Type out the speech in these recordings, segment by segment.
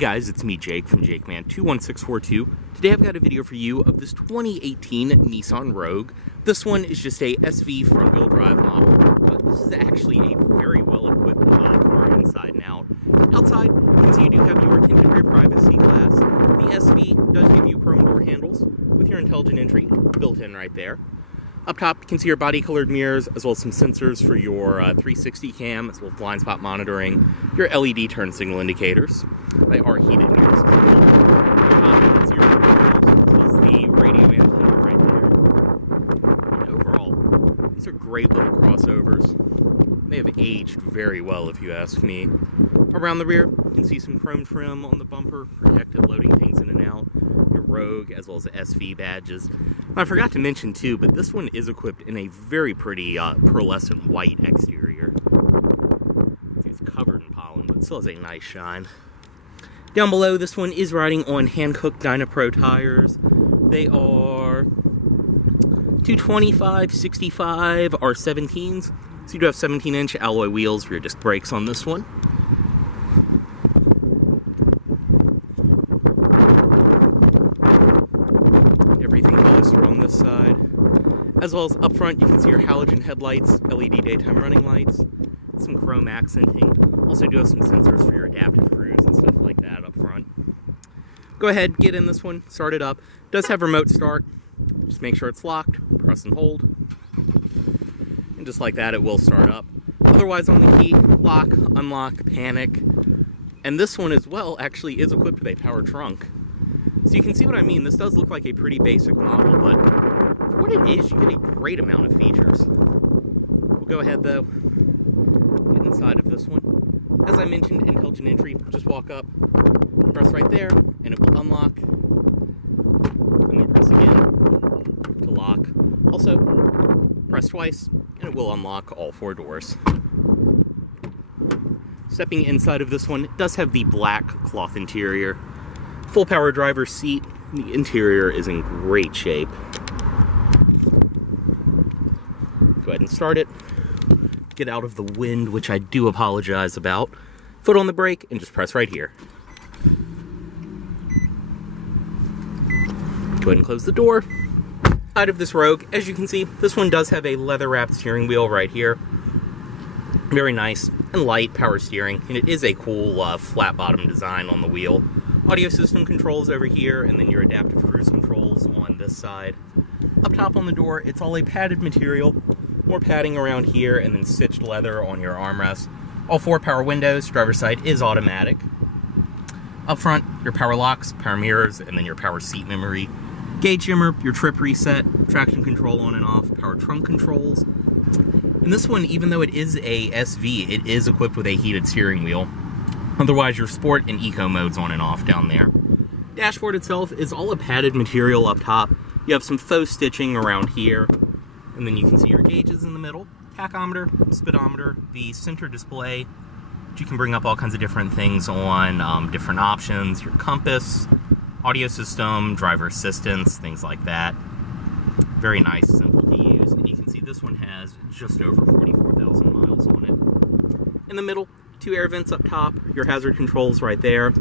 Hey guys, it's me Jake from JakeMan21642. Today I've got a video for you of this 2018 Nissan Rogue. This one is just a SV front-wheel drive model, but this is actually a very well-equipped car inside and out. Outside, you can see you do have your tinted rear privacy glass. The SV does give you chrome door handles with your intelligent entry built in right there. Up top, you can see your body-colored mirrors, as well as some sensors for your 360 cam, as well as blind spot monitoring, your LED turn signal indicators. They are heated mirrors. Up top, you can see your controls, as well as the radio antenna right there. And overall, these are great little crossovers. They have aged very well, if you ask me. Around the rear, you can see some chrome trim on the bumper, protected loading things in and out. Your Rogue, as well as the SV badges. I forgot to mention too, but this one is equipped in a very pretty pearlescent white exterior. It's covered in pollen, but still has a nice shine. Down below, this one is riding on Hankook Dynapro tires. They are 225, 65 R17s. So you do have 17-inch alloy wheels, rear disc brakes on this one. Everything goes through on this side. As well as up front, you can see your halogen headlights, LED daytime running lights, some chrome accenting. Also do have some sensors for your adaptive cruise and stuff like that up front. Go ahead, get in this one, start it up. It does have remote start. Just make sure it's locked, press and hold. And just like that, it will start up. Otherwise on the key, lock, unlock, panic. And this one as well actually is equipped with a power trunk. So you can see what I mean. This does look like a pretty basic model, but for what it is, you get a great amount of features. We'll go ahead though, get inside of this one. As I mentioned, intelligent entry, just walk up, press right there, and it will unlock. And then press again to lock. Also, press twice, and it will unlock all four doors. Stepping inside of this one, it does have the black cloth interior. Full power driver's seat. The interior is in great shape. Go ahead and start it. Get out of the wind, which I do apologize about. Foot on the brake and just press right here. Go ahead and close the door. Out of this Rogue, as you can see, this one does have a leather-wrapped steering wheel right here. Very nice and light power steering, and it is a cool flat bottom design on the wheel. Audio system controls over here, and then your adaptive cruise controls on this side. Up top on the door, it's all a padded material. More padding around here, and then stitched leather on your armrest. All four power windows, driver's side is automatic. Up front, your power locks, power mirrors, and then your power seat memory. Gauge dimmer, your trip reset, traction control on and off, power trunk controls. And this one, even though it is a SV, it is equipped with a heated steering wheel. Otherwise, your sport and eco modes on and off down there. Dashboard itself is all a padded material up top. You have some faux stitching around here. And then you can see your gauges in the middle. Tachometer, speedometer, the center display. You can bring up all kinds of different things on different options. Your compass, audio system, driver assistance, things like that. Very nice, simple to use. And you can see this one has just over 44,000 miles on it. In the middle, two air vents up top, your hazard controls right there.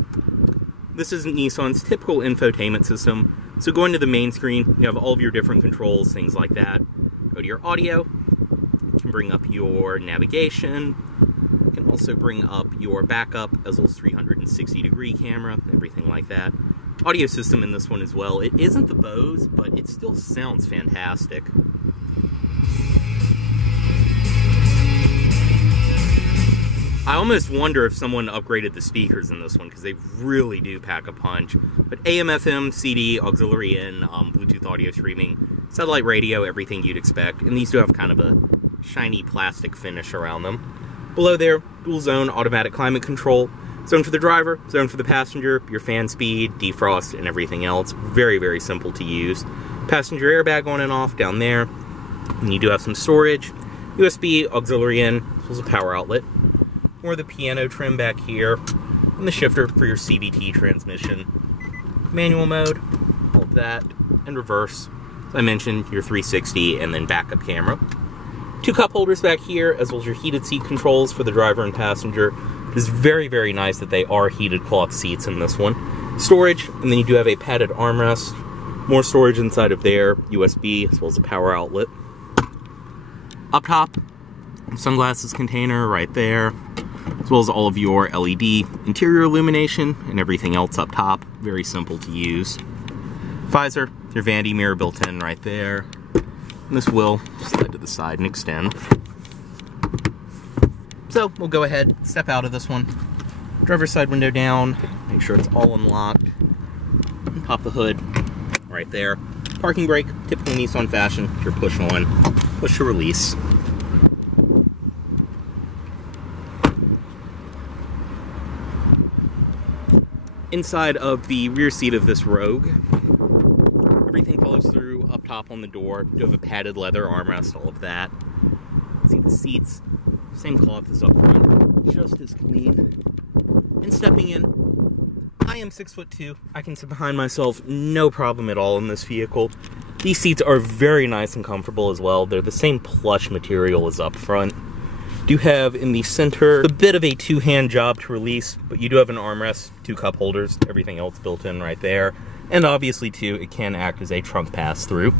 This is Nissan's typical infotainment system. So going to the main screen, you have all of your different controls, things like that. Go to your audio, you can bring up your navigation. You can also bring up your backup, as well as 360-degree camera, everything like that. Audio system in this one as well. It isn't the Bose, but it still sounds fantastic. I almost wonder if someone upgraded the speakers in this one, because they really do pack a punch. But AM, FM, CD, auxiliary in, Bluetooth audio streaming, satellite radio, everything you'd expect. And these do have kind of a shiny plastic finish around them. Below there, dual zone automatic climate control. Zone for the driver, zone for the passenger, your fan speed, defrost, and everything else. Very, very simple to use. Passenger airbag on and off down there. And you do have some storage, USB, auxiliary in, as well as a power outlet. More of the piano trim back here, and the shifter for your CVT transmission. Manual mode, all of that, and reverse. As I mentioned, your 360 and then backup camera. Two cup holders back here, as well as your heated seat controls for the driver and passenger, It's very, very nice that they are heated cloth seats in this one. Storage, and then you do have a padded armrest. More storage inside of there, USB, as well as a power outlet. Up top, sunglasses container right there, as well as all of your LED interior illumination and everything else up top. Very simple to use. Visor, your vanity mirror built in right there. And this will slide to the side and extend. So we'll go ahead, step out of this one. Driver's side window down, make sure it's all unlocked. And pop the hood right there. Parking brake, typical Nissan fashion. Your push on, push to release. Inside of the rear seat of this Rogue, everything follows through up top on the door. You have a padded leather armrest, all of that. See the seats, same cloth as up front, just as clean. And stepping in, I am 6'2". I can sit behind myself, no problem at all in this vehicle. These seats are very nice and comfortable as well. They're the same plush material as up front. Do have in the center a bit of a two-hand job to release, but you do have an armrest, 2 cup holders, everything else built in right there. And obviously too, it can act as a trunk pass-through.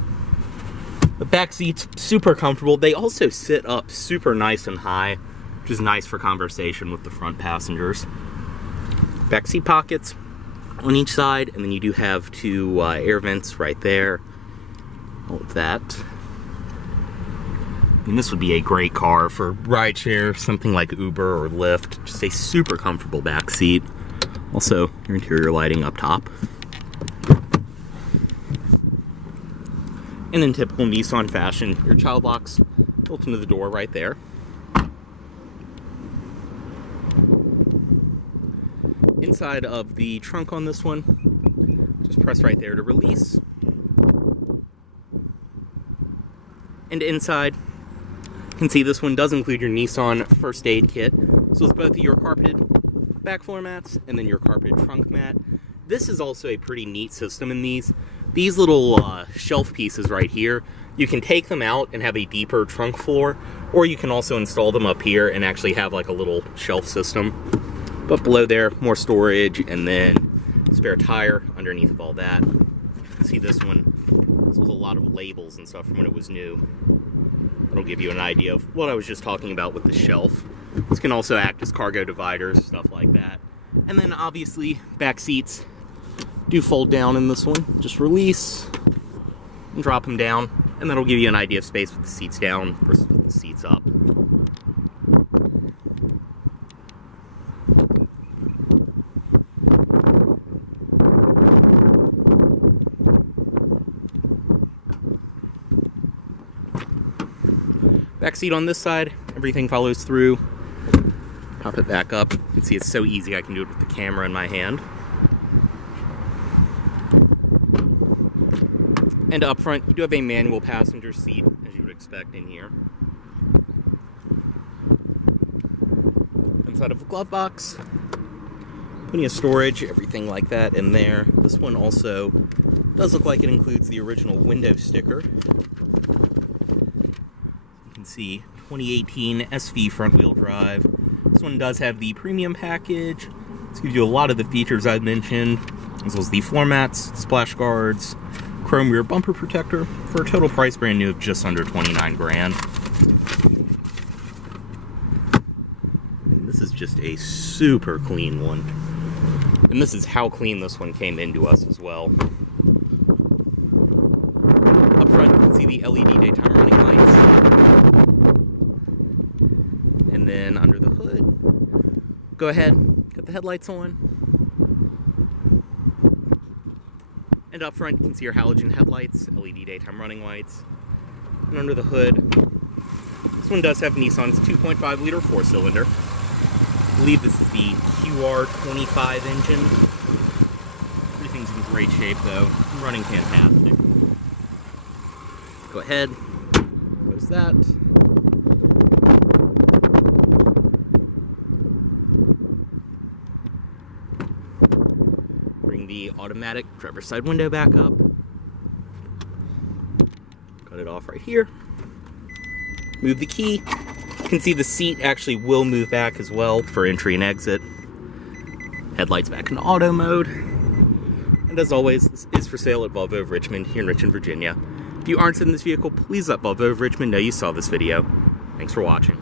The back seats, super comfortable. They also sit up super nice and high, which is nice for conversation with the front passengers. Back seat pockets on each side, and then you do have 2 air vents right there. All of that. And this would be a great car for rideshare, something like Uber or Lyft. Just a super comfortable back seat. Also, your interior lighting up top. And in typical Nissan fashion, your child locks built into the door right there. Inside of the trunk on this one, just press right there to release. And inside, you can see this one does include your Nissan first aid kit. So it's both your carpeted back floor mats and then your carpeted trunk mat. This is also a pretty neat system in these. These little shelf pieces right here, you can take them out and have a deeper trunk floor, or you can also install them up here and actually have like a little shelf system. But below there, more storage, and then spare tire underneath of all that. You can see this one. This was a lot of labels and stuff from when it was new. That'll give you an idea of what I was just talking about with the shelf. This can also act as cargo dividers, stuff like that. And then obviously, back seats do fold down in this one. Just release and drop them down, and that'll give you an idea of space with the seats down versus with the seats up. Back seat on this side, everything follows through. Pop it back up. You can see it's so easy, I can do it with the camera in my hand. And up front, you do have a manual passenger seat, as you would expect in here. Inside of a glove box, plenty of storage, everything like that in there. This one also does look like it includes the original window sticker. You can see 2018 SV front-wheel drive. This one does have the premium package. This gives you a lot of the features I've mentioned, as well as the floor mats, splash guards, chrome rear bumper protector, for a total price brand new of just under 29 grand. And this is just a super clean one. And this is how clean this one came into us as well. Up front, you can see the LED daytime running lights. And then under the hood, go ahead, get the headlights on. And up front, you can see your halogen headlights, LED daytime running lights. And under the hood, this one does have Nissan's 2.5 liter 4-cylinder. I believe this is the QR25 engine. Everything's in great shape though, running fantastic. Go ahead, close that. Bring the automatic driver's side window back up. Cut it off right here. Move the key. You can see the seat actually will move back as well for entry and exit. Headlights back in auto mode. And as always, this is for sale at Volvo of Richmond here in Richmond, Virginia. If you aren't in this vehicle, please let Volvo of Richmond know you saw this video. Thanks for watching.